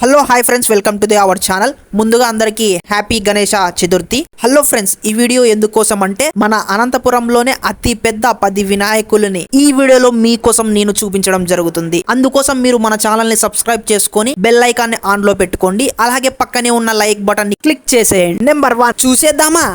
Hello hi friends, welcome to our channel. ముందుగా అందరికీ హ్యాపీ Ganesha Chaturthi. Hello friends, ఈ వీడియో ఎందుకోసం అంటే మన అనంతపురంలోనే అతి పెద్ద 10 వినాయకులని ఈ వీడియోలో మీకోసం నేను చూపించడం జరుగుతుంది. అందుకోసం మీరు మన ఛానల్ ని సబ్స్క్రైబ్ చేసుకొని బెల్ ఐకాన్ ని ఆన్ లో పెట్టుకోండి. అలాగే పక్కనే ఉన్న లైక్ బటన్ ని క్లిక్ చేసేయండి. నెంబర్ 1 చూసేద్దామా?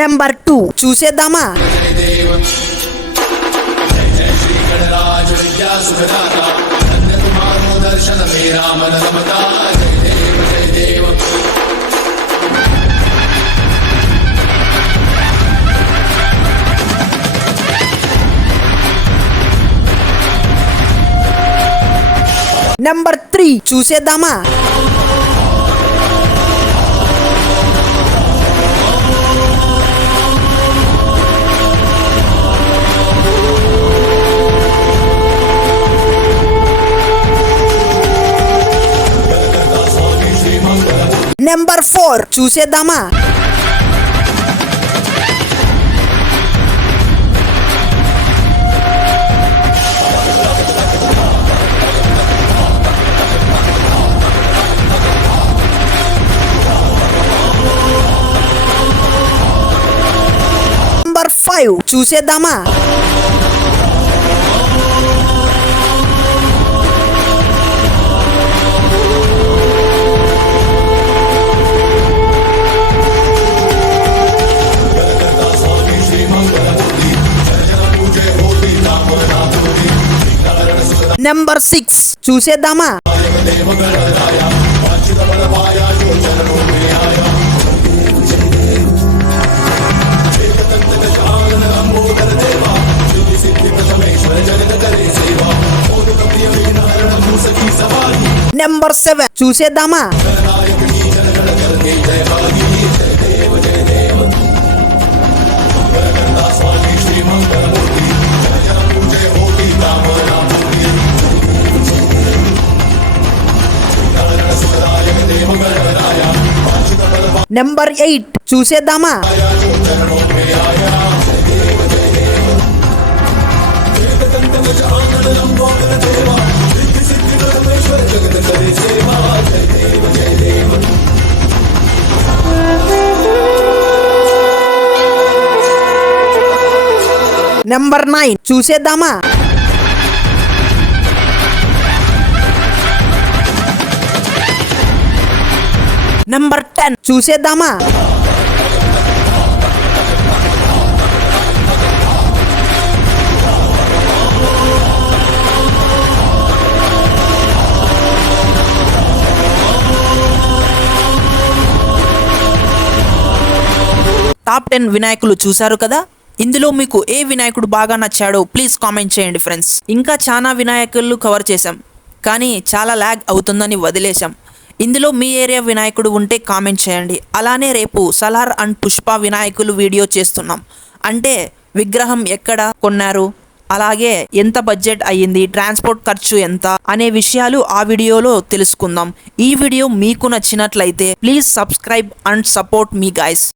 నెంబర్ 2 చూసేద్దామా? నెంబర్ 3 చూసేద్దామా? నెంబర్ 4 చూసేద్దామా? నెంబర్ 5 చూసేద్దామా? నెంబర్ 6 చూసేద్దామా? నెంబర్ 7 చూసేద్దామా? నెంబర్ 8 చూసేద్దామా? నెంబర్ 9 చూసేద్దామా? నెంబర్ 10 చూసేద్దామా? టాప్ 10 వినాయకులు చూశారు కదా. ఇందులో మీకు ఏ వినాయకుడు బాగా నచ్చాడో ప్లీజ్ కామెంట్ చేయండి ఫ్రెండ్స్. ఇంకా చాలా వినాయకులు కవర్ చేశాం, కానీ చాలా ల్యాగ్ అవుతుందని వదిలేశాం. ఇందులో మీ ఏరియా వినాయకుడు ఉంటే కామెంట్ చేయండి. అలానే రేపు సలార్ అండ్ పుష్ప వినాయకులు వీడియో చేస్తున్నాం. అంటే విగ్రహం ఎక్కడ కొన్నారు, అలాగే ఎంత బడ్జెట్ అయ్యింది, ట్రాన్స్పోర్ట్ ఖర్చు ఎంత అనే విషయాలు ఆ వీడియోలో తెలుసుకుందాం. ఈ వీడియో మీకు నచ్చినట్లయితే please subscribe and support me guys.